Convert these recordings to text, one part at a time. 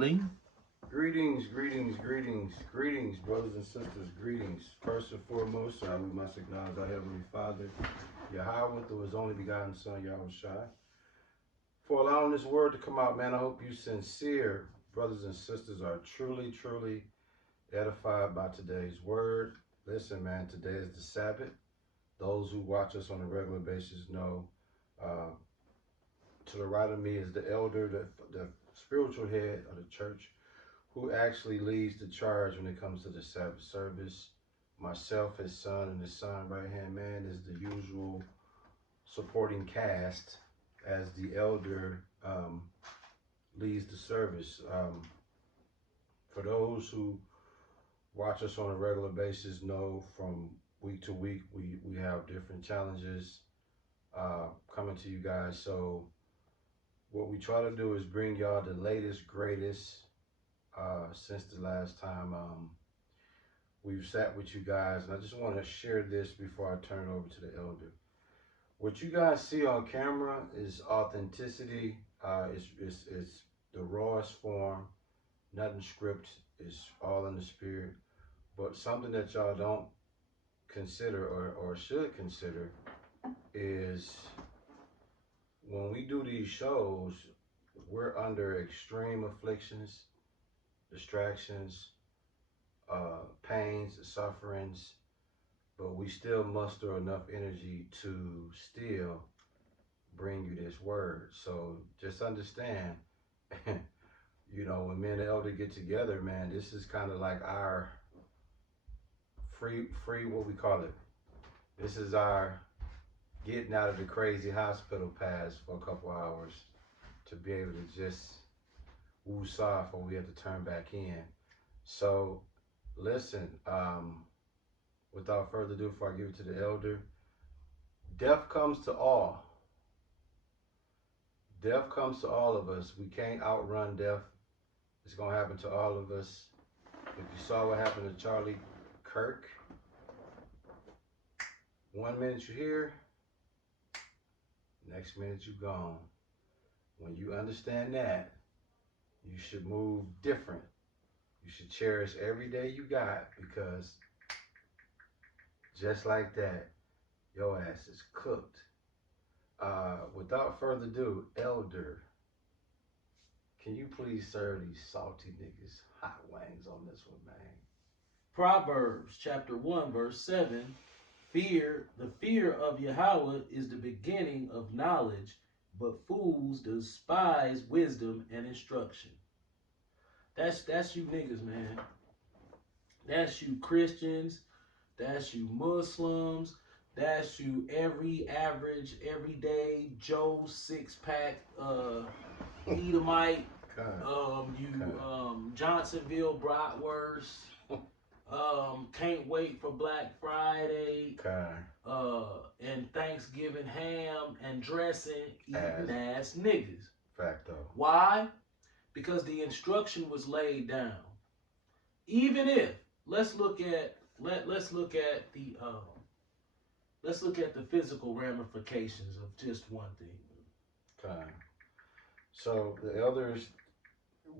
rolling. Greetings, greetings, greetings, greetings, brothers and sisters, greetings. First and foremost, we must acknowledge our Heavenly Father, Yahweh, through His only begotten Son, Yahweh Shai, for allowing this word to come out, man. I hope you sincere brothers and sisters are truly, truly edified by today's word. Listen, man, today is the Sabbath. Those who watch us on a regular basis know uh, to the right of me is the elder, the spiritual head of the church, who actually leads the charge when it comes to the Sabbath service. Myself, his son, and his son right-hand man is the usual supporting cast as the elder leads the service. For those who watch us on a regular basis know from week to week we have different challenges coming to you guys. So what we try to do is bring y'all the latest, greatest since the last time we've sat with you guys. And I just want to share this before I turn it over to the elder. What you guys see on camera is authenticity. It's the rawest form, nothing script. It's all in the spirit. But something that y'all don't consider or should consider is when we do these shows, we're under extreme afflictions, distractions, pains, sufferings, but we still muster enough energy to still bring you this word. So just understand, you know, when me and the elder get together, man, this is kind of like our free, what we call it. This is our getting out of the crazy hospital pass for a couple hours to be able to just woo-saw before we have to turn back in. So listen, without further ado, before I give it to the elder, death comes to all. Death comes to all of us. We can't outrun death. It's gonna happen to all of us. If you saw what happened to Charlie Kirk, 1 minute you're here, next minute you're gone. When you understand that, you should move different. You should cherish every day you got, because just like that, your ass is cooked. Without further ado, elder, can you please serve these salty niggas hot wings on this one, man? Proverbs chapter 1 verse 7. The fear of Yahweh is the beginning of knowledge, but fools despise wisdom and instruction. That's you niggas, man. That's you Christians. That's you Muslims. That's you every average, everyday Joe six-pack Edomite. Johnsonville bratwurst. Can't wait for Black Friday. And Thanksgiving ham and dressing, eating ass niggas. Facto. Why? Because the instruction was laid down. Even if let's look at the physical ramifications of just one thing. Okay. So the elders,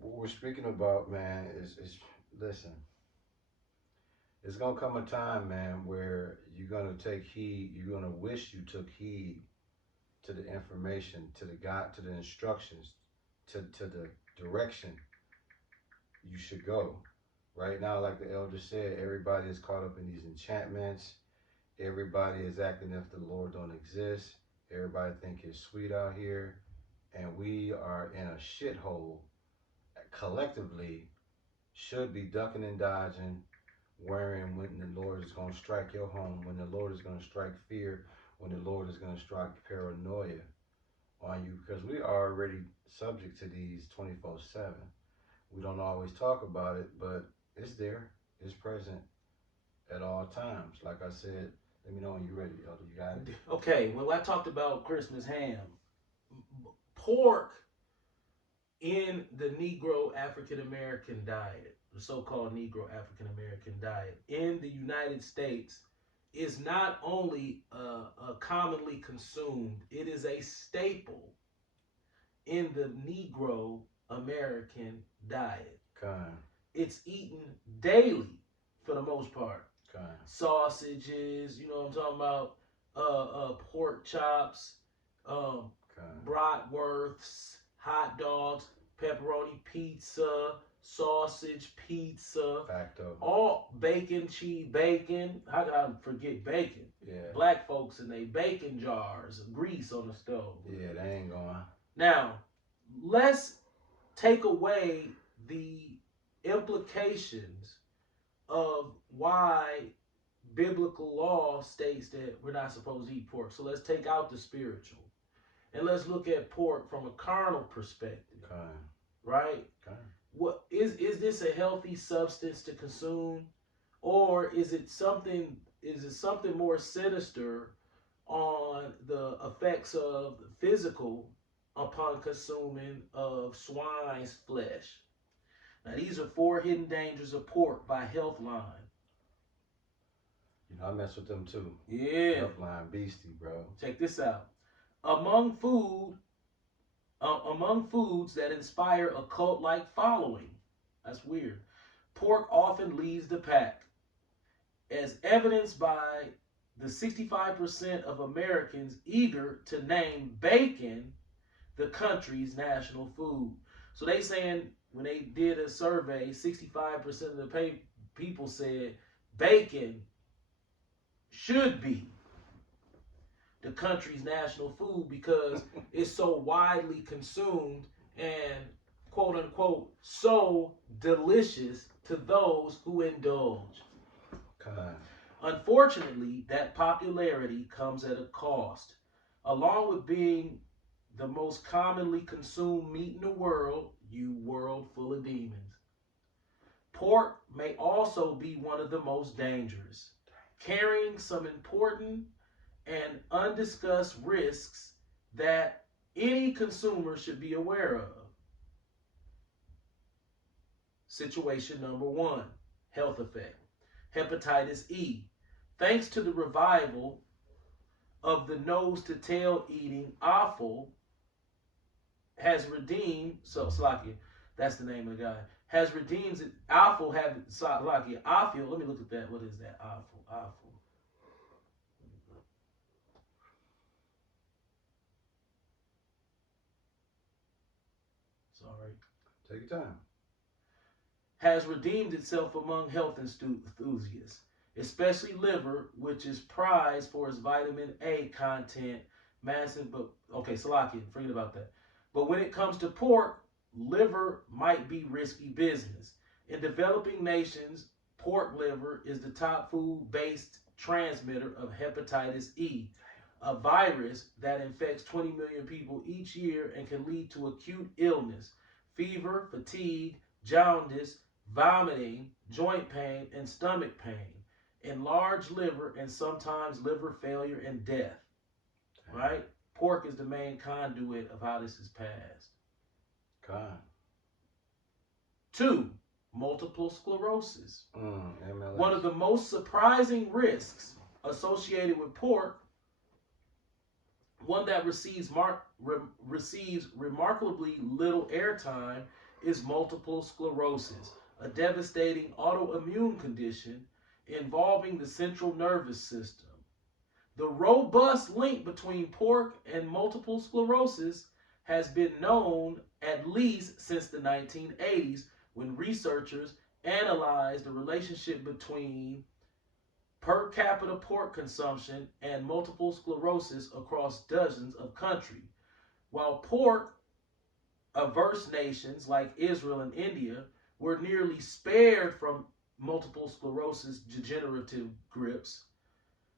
what we're speaking about, man, is listen. It's gonna come a time, man, where you're gonna take heed. You're gonna wish you took heed to the information, to the instructions, to the direction you should go. Right now, like the elder said, everybody is caught up in these enchantments. Everybody is acting if the Lord don't exist. Everybody think it's sweet out here, and we are in a shithole. Collectively, should be ducking and dodging, worrying when the Lord is going to strike your home, when the Lord is going to strike fear, when the Lord is going to strike paranoia on you, because we are already subject to these 24/7. We don't always talk about it, but it's there. It's present at all times. Like I said, let me know when you're ready, Elder. You got it? Okay, well, I talked about Christmas ham. Pork in the Negro African American diet, the so-called Negro African American diet in the United States, is not only commonly consumed, it is a staple in the Negro American diet. Kind. It's eaten daily for the most part. Kind. Sausages, you know what I'm talking about? Pork chops, um, Kind. bratwursts, hot dogs, pepperoni pizza, sausage pizza, Facto. all bacon, cheese, bacon. How could I forget bacon? Yeah. Black folks and they bacon jars of grease on the stove. Yeah, they ain't going. Now, let's take away the implications of why biblical law states that we're not supposed to eat pork. So let's take out the spiritual and let's look at pork from a carnal perspective. Kind. Right? Kind. What is this a healthy substance to consume, or is it something more sinister on the effects of physical upon consuming of swine's flesh? Now these are 4 hidden dangers of pork by Healthline. You know, I mess with them too. Yeah. Healthline beastie, bro. Check this out. Among foods that inspire a cult-like following, that's weird, pork often leads the pack, as evidenced by the 65% of Americans eager to name bacon the country's national food. So they saying when they did a survey, 65% of the people said bacon should be the country's national food because it's so widely consumed and quote unquote so delicious to those who indulge. God. Unfortunately, that popularity comes at a cost. Along with being the most commonly consumed meat in the world, you world full of demons, pork may also be one of the most dangerous, carrying some important and undiscussed risks that any consumer should be aware of. Situation number 1, health effect. Hepatitis E. Thanks to the revival of the nose to tail eating offal has redeemed, so Slakia, that's the name of the guy, has redeemed it. Offal have Slakia, offal, let me look at that. What is that? Offal. Sorry. Take your time. Has redeemed itself among health enthusiasts, especially liver, which is prized for its vitamin A content, massive, but okay, Salakia, forget about that. But when it comes to pork, liver might be risky business. In developing nations, pork liver is the top food-based transmitter of hepatitis E, a virus that infects 20 million people each year and can lead to acute illness, fever, fatigue, jaundice, vomiting, joint pain, and stomach pain, enlarged liver, and sometimes liver failure and death. Right? Pork is the main conduit of how this is passed. God. 2, multiple sclerosis. MLS. One of the most surprising risks associated with pork, one that receives remarkably little airtime, is multiple sclerosis, a devastating autoimmune condition involving the central nervous system. The robust link between pork and multiple sclerosis has been known at least since the 1980s, when researchers analyzed the relationship between per capita pork consumption and multiple sclerosis across dozens of countries. While pork averse nations like Israel and India were nearly spared from multiple sclerosis degenerative grips,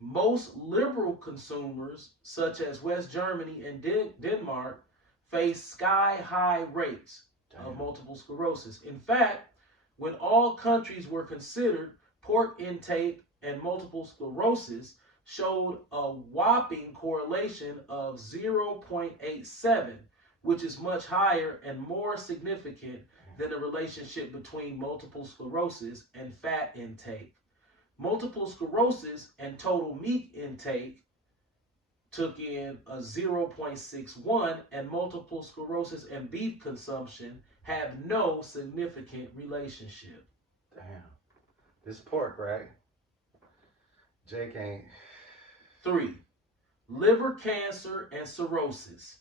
most liberal consumers, such as West Germany and Denmark, face sky-high rates of multiple sclerosis. In fact, when all countries were considered, pork intake and multiple sclerosis showed a whopping correlation of 0.87, which is much higher and more significant than the relationship between multiple sclerosis and fat intake. Multiple sclerosis and total meat intake took in a 0.61, and multiple sclerosis and beef consumption have no significant relationship. Damn. This pork, right? Jake ain't. 3. Liver cancer and cirrhosis.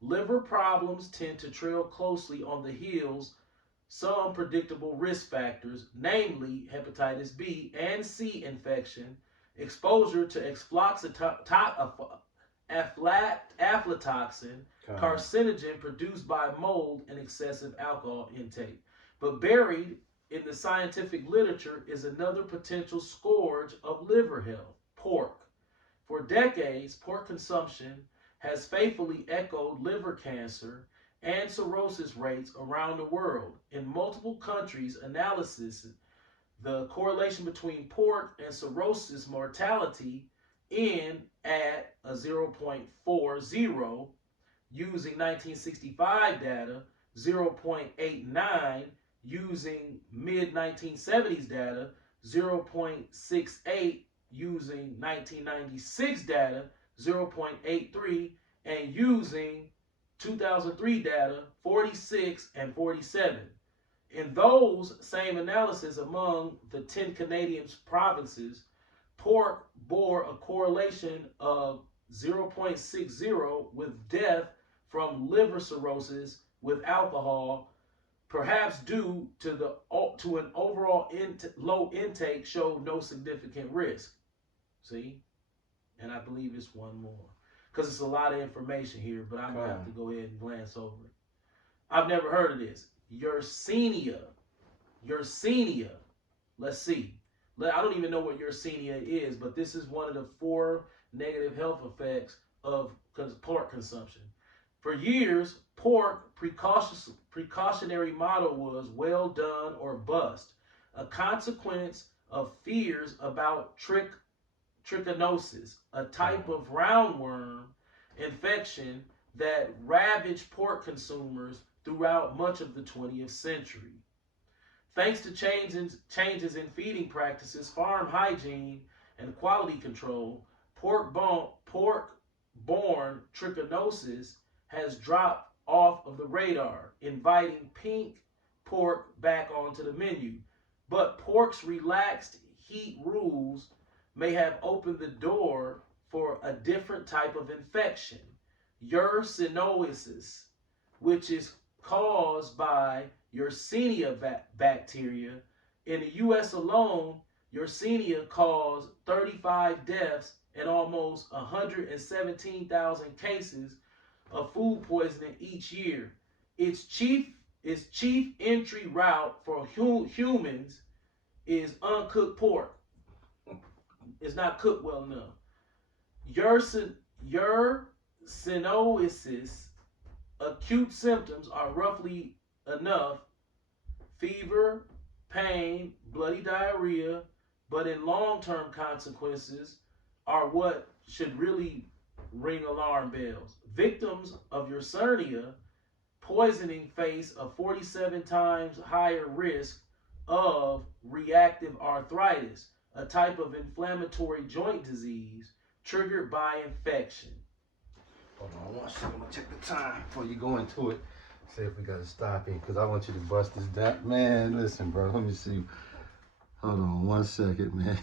Liver problems tend to trail closely on the heels some predictable risk factors, namely hepatitis B and C infection, exposure to aflatoxin, carcinogen produced by mold, and excessive alcohol intake. But buried in the scientific literature is another potential scourge of liver health: pork. For decades, pork consumption has faithfully echoed liver cancer and cirrhosis rates around the world. In multiple countries, analysis the correlation between pork and cirrhosis mortality in at a 0.40 using 1965 data, 0.89 using mid-1970s data, 0.68 using 1996 data, 0.83, and using 2003 data, 46 and 47. In those same analyses among the 10 Canadian provinces, pork bore a correlation of 0.60 with death from liver cirrhosis with alcohol, perhaps due to an overall low intake showed no significant risk. See? And I believe it's one more. Because it's a lot of information here, but I'm going to have to go ahead and glance over it. I've never heard of this. Yersinia. Let's see. I don't even know what Yersinia is, but this is one of the 4 negative health effects of pork consumption. For years, pork precautionary motto was well done or bust, a consequence of fears about trichinosis, a type of roundworm infection that ravaged pork consumers throughout much of the 20th century. Thanks to changes in feeding practices, farm hygiene, and quality control, pork-borne trichinosis has dropped off of the radar, inviting pink pork back onto the menu. But pork's relaxed heat rules may have opened the door for a different type of infection, Yersinia, which is caused by Yersinia bacteria. In the U.S. alone, Yersinia caused 35 deaths and almost 117,000 cases of food poisoning each year. Its chief entry route for humans is uncooked pork. It's not cooked well enough. Yersinia acute symptoms are roughly enough: fever, pain, bloody diarrhea, but in long-term consequences are what should really ring alarm bells. Victims of Yersinia poisoning face a 47 times higher risk of reactive arthritis, a type of inflammatory joint disease triggered by infection. Hold on one second, I'm gonna check the time before you go into it. See if we gotta stop it, because I want you to bust this down. Man, listen, bro, let me see. Hold on one second, man.